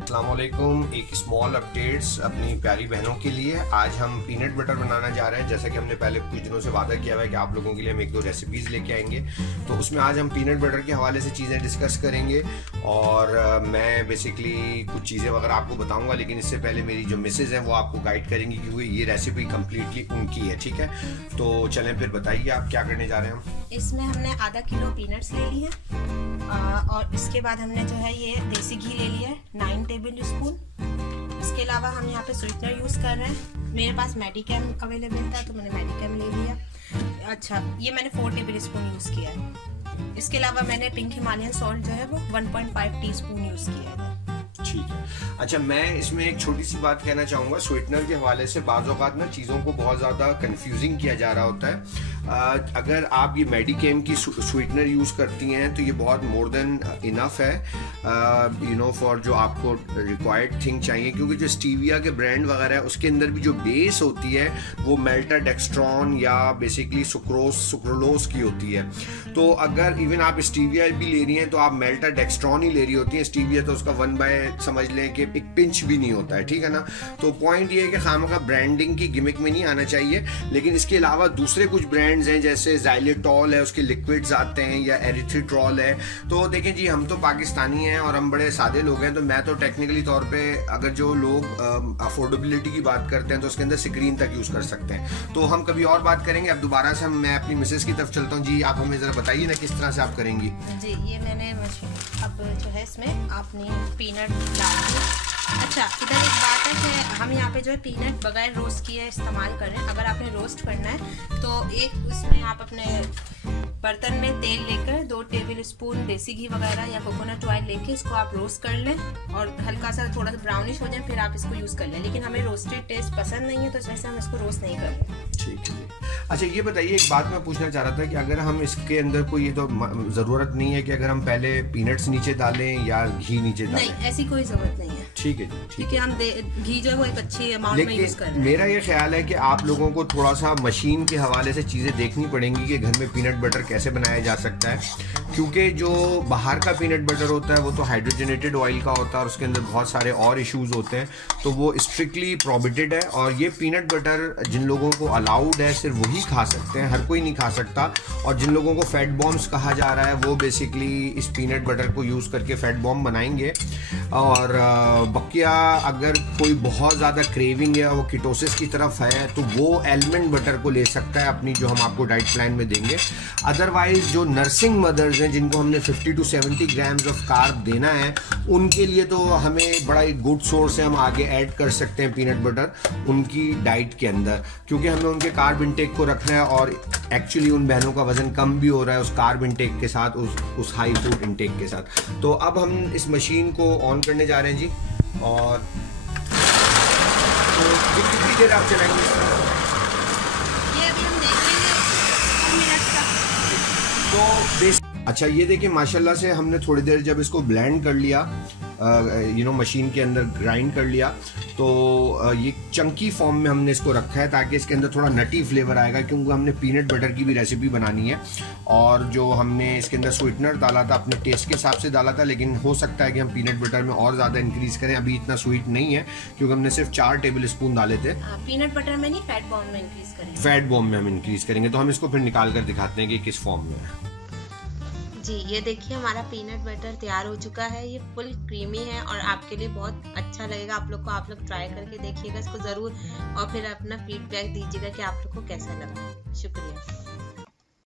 अस्सलामुअलैकुम। एक small updates अपनी प्यारी बहनों के लिए। आज हम पीनट बटर बनाना जा रहे हैं। जैसा कि हमने पहले कुछ दिनों से वादा किया हुआ है कि आप लोगों के लिए हम एक दो रेसिपीज़ लेके आएंगे, तो उसमें आज हम पीनट बटर के हवाले से चीज़ें डिस्कस करेंगे और मैं बेसिकली कुछ चीज़ें वगैरह आपको बताऊंगा, लेकिन इससे पहले मेरी जो मिसेज़ हैं वो आपको गाइड करेंगी क्योंकि ये रेसिपी कम्प्लीटली उनकी है। ठीक है, तो चलें फिर बताइए आप क्या करने जा रहे हैं। हम इसमें हमने आधा किलो पीनट्स ले ली है और इसके बाद हमने जो है ये देसी घी ले लिया है 9 टेबल स्पून। इसके अलावा हम यहाँ पे स्वीटनर यूज़ कर रहे हैं। मेरे पास मेडिकेम अवेलेबल था तो मैंने मेडिकेम ले लिया। अच्छा, ये मैंने 4 टेबल स्पून यूज़ किया है। इसके अलावा मैंने पिंक हिमालयन सॉल्ट जो है वो 1.5 टीस्पून यूज़ किया है। ठीक है। अच्छा, मैं इसमें एक छोटी सी बात कहना चाहूँगा। स्वीटनर के हवाले से बाज़ औक़ात ना चीज़ों को बहुत ज़्यादा कंफ्यूजिंग किया जा रहा होता है। अगर आप ये मेडिकेम की स्वीटनर यूज़ करती हैं तो ये बहुत मोर देन इनफ है, यू नो, फॉर जो आपको रिक्वायर्ड थिंग चाहिए, क्योंकि जो स्टीविया के ब्रांड वगैरह है उसके अंदर भी जो बेस होती है वो मेल्टाडेक्स्ट्रॉन या बेसिकली सुक्रोलोस की होती है। तो अगर इवन आप स्टीविया भी ले रही हैं तो आप मेल्टाडेक्स्ट्रॉन ही ले रही होती हैं। स्टीविया तो उसका 1 बाय समझ लें कि एक पिंच भी नहीं होता है, ठीक है ना। तो पॉइंट ये है कि खामखा ब्रांडिंग की गिमिक में नहीं आना चाहिए। लेकिन इसके अलावा दूसरे कुछ ब्रांड्स हैं जैसे ज़ाइलेटॉल है, उसके लिक्विड्स आते हैं, या एरिथ्रिट्रॉल है। तो देखें जी, हम तो पाकिस्तानी हैं और हम बड़े सादे लोग हैं, तो मैं तो टेक्निकली तौर पे अगर जो लोग अफोर्डेबिलिटी की बात करते हैं तो उसके अंदर स्क्रीन तक यूज़ कर सकते हैं। तो हम कभी और बात करेंगे। अब दोबारा से मैं अपनी मिसेस की तरफ चलता हूँ। जी, आप हमें ज़रा बताइए ना किस तरह से आप करेंगी। जी, ये मैंने अब जो है इसमें आपने पीनट डाल। अच्छा, इधर एक बात है कि हम यहाँ पे जो है पीनट बगैर रोस्ट किए इस्तेमाल कर रहे हैं। अगर आपने रोस्ट करना है तो एक उसमें आप अपने बर्तन में तेल लेकर 2 टेबल स्पून देसी घी वगैरह या कोकोनट ऑयल लेके इसको आप रोस्ट कर लें और हल्का सा थोड़ा सा ब्राउनिश हो जाए, फिर आप इसको यूज़ कर लें। लेकिन हमें रोस्टेड टेस्ट पसंद नहीं है तो जैसे हम इसको रोस्ट नहीं कर रहे। ठीक है। अच्छा, ये बताइए, एक बात मैं पूछना चाह रहा था कि अगर हम इसके अंदर कोई, ये तो ज़रूरत नहीं है कि अगर हम पहले पीनट्स नीचे डालें या घी नीचे डालें? नहीं, ऐसी कोई ज़रूरत नहीं है। ठीक है जी, ठीक है। हम घी जो है वो एक अच्छी अमाउंट में यूज़ कर रहे हैं। मेरा ये ख्याल है कि आप लोगों को थोड़ा सा मशीन के हवाले से चीज़ें देखनी पड़ेंगी कि घर में पीनट बटर कैसे बनाया जा सकता है, क्योंकि जो बाहर का पीनट बटर होता है वो तो हाइड्रोजनेटेड ऑयल का होता है और उसके अंदर बहुत सारे और इश्यूज होते हैं, तो वो स्ट्रिक्टली प्रोहिबिटेड है। और ये पीनट बटर जिन लोगों को अलाउड है सिर्फ वही खा सकते हैं, हर कोई नहीं खा सकता। और जिन लोगों को फैट बॉम्ब्स कहा जा रहा है वो बेसिकली इस पीनट बटर को यूज़ करके फैट बॉम्ब बनाएंगे। और बकिया अगर कोई बहुत ज़्यादा क्रेविंग है, वो कीटोसिस की तरफ है, तो वो एलमंड बटर को ले सकता है अपनी, जो हम आपको डाइट प्लान में देंगे। अदरवाइज जो नर्सिंग मदर्स हैं जिनको हमने 50 to 70 ग्राम्स ऑफ कार्ब देना है, उनके लिए तो हमें बड़ा एक गुड सोर्स है, हम आगे ऐड कर सकते हैं पीनट बटर उनकी डाइट के अंदर, क्योंकि हमें उनके कार्ब इंटेक को रखना है। और एक्चुअली उन बहनों का वज़न कम भी हो रहा है उस कार्ब इंटेक के साथ, उस हाई फूड इंटेक के साथ। तो अब हम इस मशीन को ऑन करने जा रहे हैं जी। और तो कितनी देर आप चलाएंगे? ये अभी हम देखेंगे 2 मिनट का। तो अच्छा, ये देखिए माशाल्लाह से हमने थोड़ी देर जब इसको ब्लेंड कर लिया, मशीन के अंदर ग्राइंड कर लिया, तो ये चंकी फॉर्म में हमने इसको रखा है ताकि इसके अंदर थोड़ा नटी फ्लेवर आएगा, क्योंकि हमने पीनट बटर की भी रेसिपी बनानी है। और जो हमने इसके अंदर स्वीटनर डाला था अपने टेस्ट के हिसाब से डाला था, लेकिन हो सकता है कि हम पीनट बटर में और ज़्यादा इंक्रीज़ करें। अभी इतना स्वीट नहीं है क्योंकि हमने सिर्फ 4 टेबल स्पून डाले थे। पीनट बटर में नहीं, फैट बॉम्ब में इंक्रीज करेंगे। फैट बॉम्ब में हम इंक्रीज़ करेंगे, तो हम इसको फिर निकाल कर दिखाते हैं कि किस फॉर्म में है। जी, ये देखिए हमारा पीनट बटर तैयार हो चुका है। ये फुल क्रीमी है और आपके लिए बहुत अच्छा लगेगा। आप लोग ट्राई करके देखिएगा इसको ज़रूर और फिर अपना फीडबैक दीजिएगा कि आप लोग को कैसा लगा। शुक्रिया।